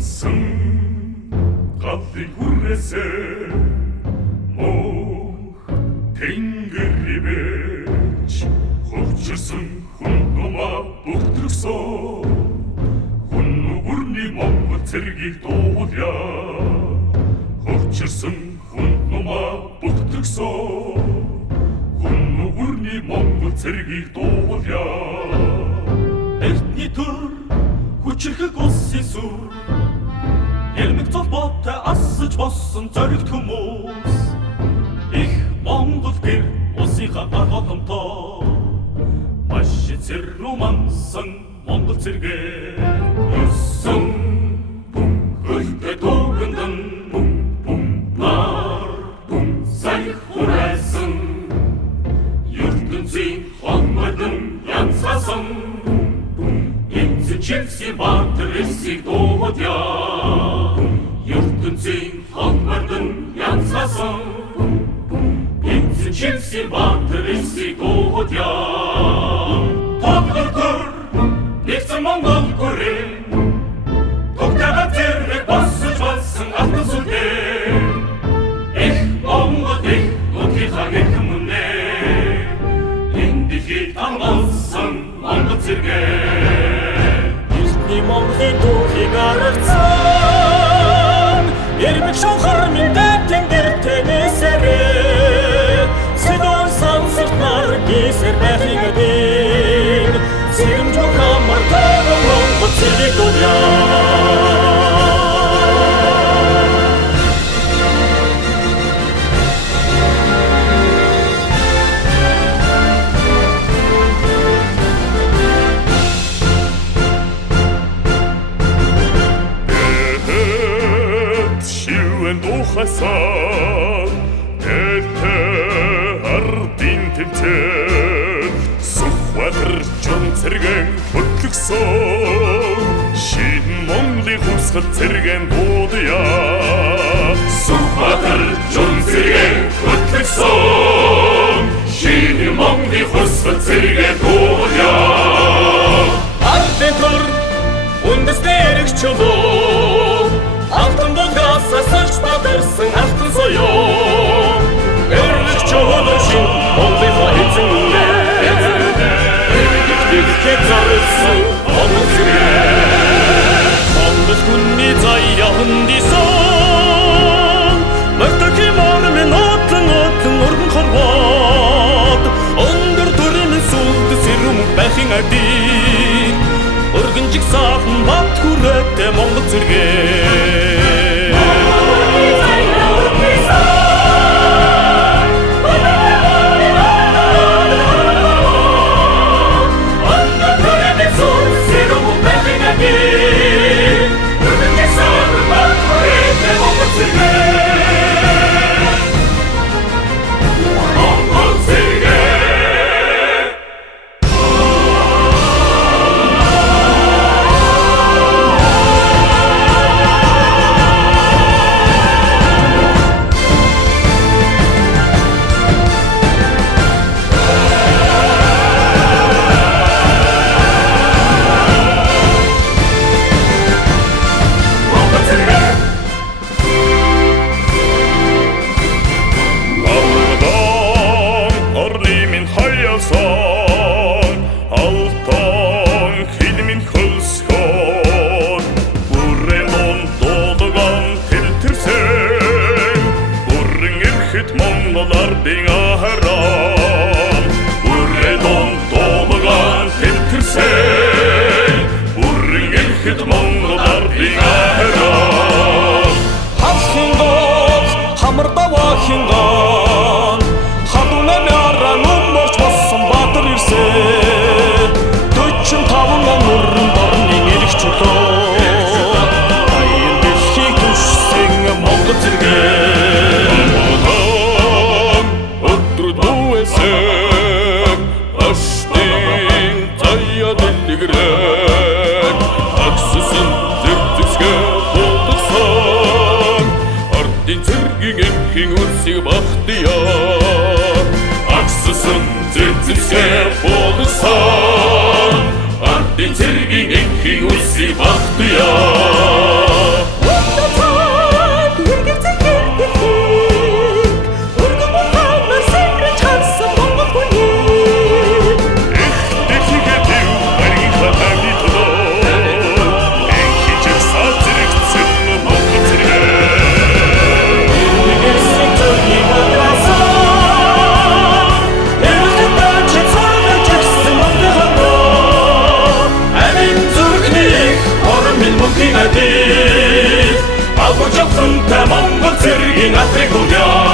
сан галын хүрээсэ мох тэнгэрибэж хөвчөрсөн хүн нумаа бүгдрэгсэн хүн нүгүрний Монгол цэргийг дуулъя хөвчөрсөн хүн нумаа бүгдрэгсэн хүн нүгүрний Монгол цэргийг дуулъя эртний төр хүчрхэг улсын сүр Ярмэг золбоотой асаж болсон зоригт хүмүүс их Монгол гэр улсынхаа гаргаломтоо маш зэрүү мансан Монгол цэргээ юусан бум хөлтэй төгөндөн бум нар бум сая хүрээсэн ертөнцийн хонмодон янцсан Чипси батрысик доводя ертөнцийн хонмодон янцсан чипси батрысик доводя Тоглолтор нэгэн Монгол хүрээ Тогтаага зэрэг босож болсон алтан сүлээ Эх Монгол эх нутгийнхаа гэх мөнэ энэ дэлхийд амгалсан Монгол цэргээ Монголын дүүхийг аргацсан Ярмэг шонхор миндээ тэнгэр тэнэсэрээ Сэдон сансартнаар гисэр байхыг адин Сэрэмжүү хамар таван Монгол цэргийг дуулъя Хасан эте ардын тэмцэн Сүхбаатар жон цэргэн хөтлөгсөн Шин Монголын хувьсгал цэргэн дуудъя Сүхбаатар жон цэргэн хөтлөгсөн Шин Монголын хувьсгал цэргэн дуудъя Ардын төр үндэсний эрх чулуу Алтан булгаас асарч бадарсан алтан соёо Эрх чуулган шин Монголынхаа эзэн үнэ Эргэлтэд зарсан Монгол цэргээ Монгол хүнний заяа хүндийсэн Мартаки мармын отлон өргөн хорвоод Өндөр төрийн сүлд сэрүм байхын адин Өргөнжиг саахан бат хүрээтэй Монгол цэргээ натрыг хүргё